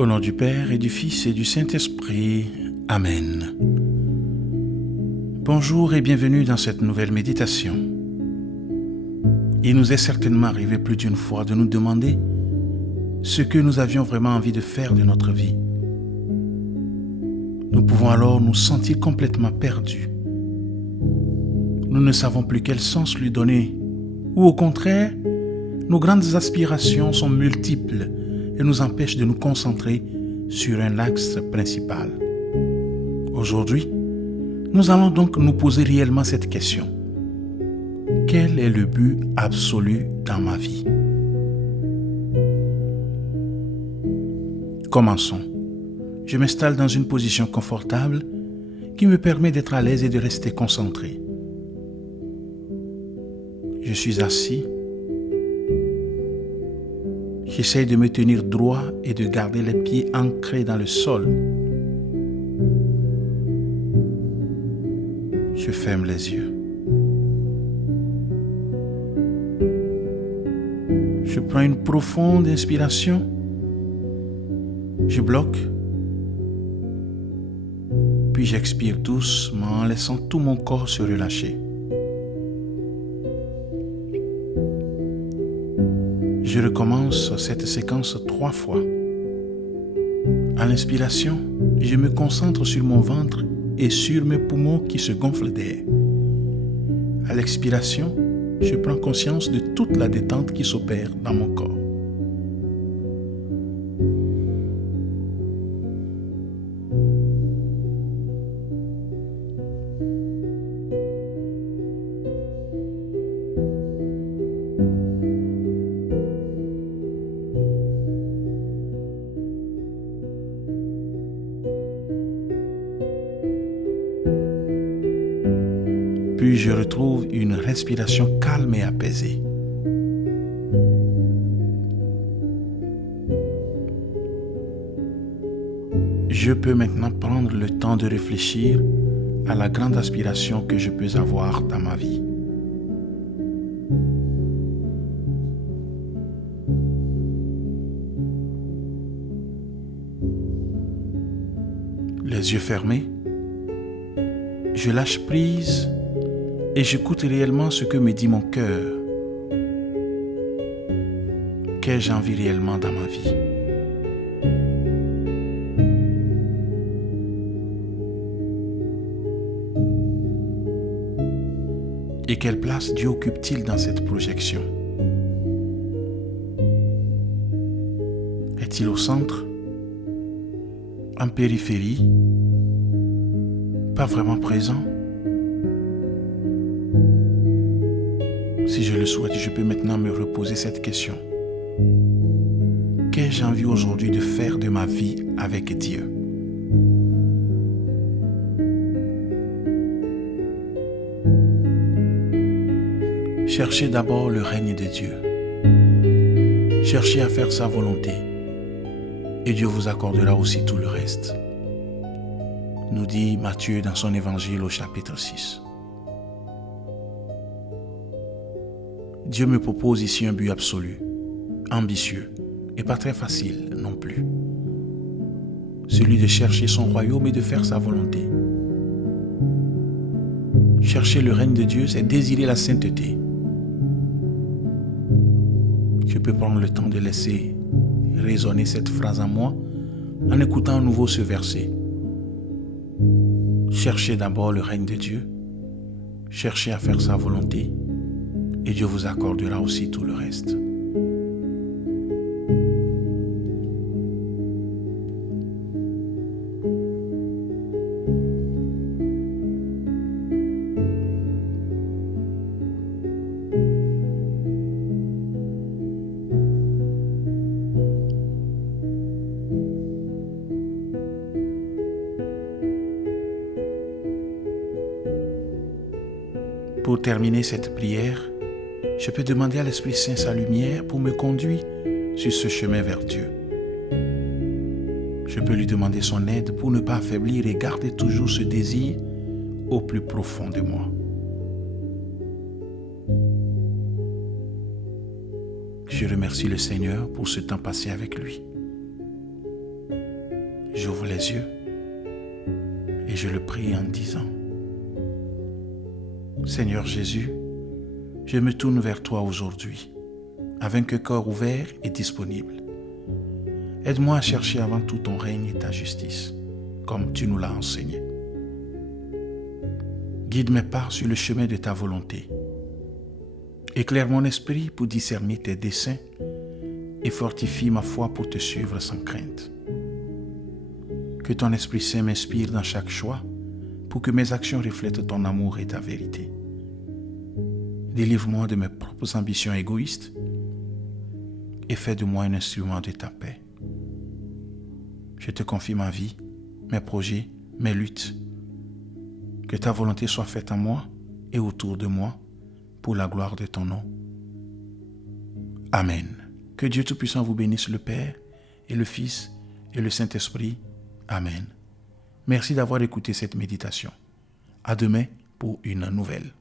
Au nom du Père et du Fils et du Saint-Esprit. Amen. Bonjour et bienvenue dans cette nouvelle méditation. Il nous est certainement arrivé plus d'une fois de nous demander ce que nous avions vraiment envie de faire de notre vie. Nous pouvons alors nous sentir complètement perdus. Nous ne savons plus quel sens lui donner, ou au contraire, nos grandes aspirations sont multiples et nous empêchent de nous concentrer sur un axe principal. Aujourd'hui, nous allons donc nous poser réellement cette question. Quel est le but absolu dans ma vie? Commençons. Je m'installe dans une position confortable qui me permet d'être à l'aise et de rester concentré. Je suis assis. J'essaie de me tenir droit et de garder les pieds ancrés dans le sol. Je ferme les yeux. Je prends une profonde inspiration. Je bloque. Puis j'expire doucement en laissant tout mon corps se relâcher. Je recommence cette séquence 3 fois. À l'inspiration, je me concentre sur mon ventre et sur mes poumons qui se gonflent d'air. À l'expiration, je prends conscience de toute la détente qui s'opère dans mon corps. Puis je retrouve une respiration calme et apaisée. Je peux maintenant prendre le temps de réfléchir à la grande aspiration que je peux avoir dans ma vie. Les yeux fermés, je lâche prise et j'écoute réellement ce que me dit mon cœur. Qu'ai-je envie réellement dans ma vie? Et quelle place Dieu occupe-t-il dans cette projection? Est-il au centre? En périphérie? Pas vraiment présent? Si je le souhaite, je peux maintenant me reposer cette question. Qu'ai-je envie aujourd'hui de faire de ma vie avec Dieu? Cherchez d'abord le règne de Dieu. Cherchez à faire sa volonté. Et Dieu vous accordera aussi tout le reste. Nous dit Matthieu dans son évangile au chapitre 6. Dieu me propose ici un but absolu, ambitieux et pas très facile non plus. Celui de chercher son royaume et de faire sa volonté. Chercher le règne de Dieu, c'est désirer la sainteté. Je peux prendre le temps de laisser résonner cette phrase en moi en écoutant à nouveau ce verset. Cherchez d'abord le règne de Dieu, cherchez à faire sa volonté, et Dieu vous accordera aussi tout le reste. Pour terminer cette prière, je peux demander à l'Esprit Saint sa lumière pour me conduire sur ce chemin vers Dieu. Je peux lui demander son aide pour ne pas affaiblir et garder toujours ce désir au plus profond de moi. Je remercie le Seigneur pour ce temps passé avec lui. j'ouvre les yeux et je le prie en disant: Seigneur Jésus, je me tourne vers toi aujourd'hui, avec un cœur ouvert et disponible. Aide-moi à chercher avant tout ton règne et ta justice, comme tu nous l'as enseigné. Guide mes pas sur le chemin de ta volonté. Éclaire mon esprit pour discerner tes desseins et fortifie ma foi pour te suivre sans crainte. Que ton Esprit Saint m'inspire dans chaque choix pour que mes actions reflètent ton amour et ta vérité. Délivre-moi de mes propres ambitions égoïstes et fais de moi un instrument de ta paix. Je te confie ma vie, mes projets, mes luttes. Que ta volonté soit faite en moi et autour de moi pour la gloire de ton nom. Amen. Que Dieu Tout-Puissant vous bénisse, le Père et le Fils et le Saint-Esprit. Amen. Merci d'avoir écouté cette méditation. À demain pour une nouvelle.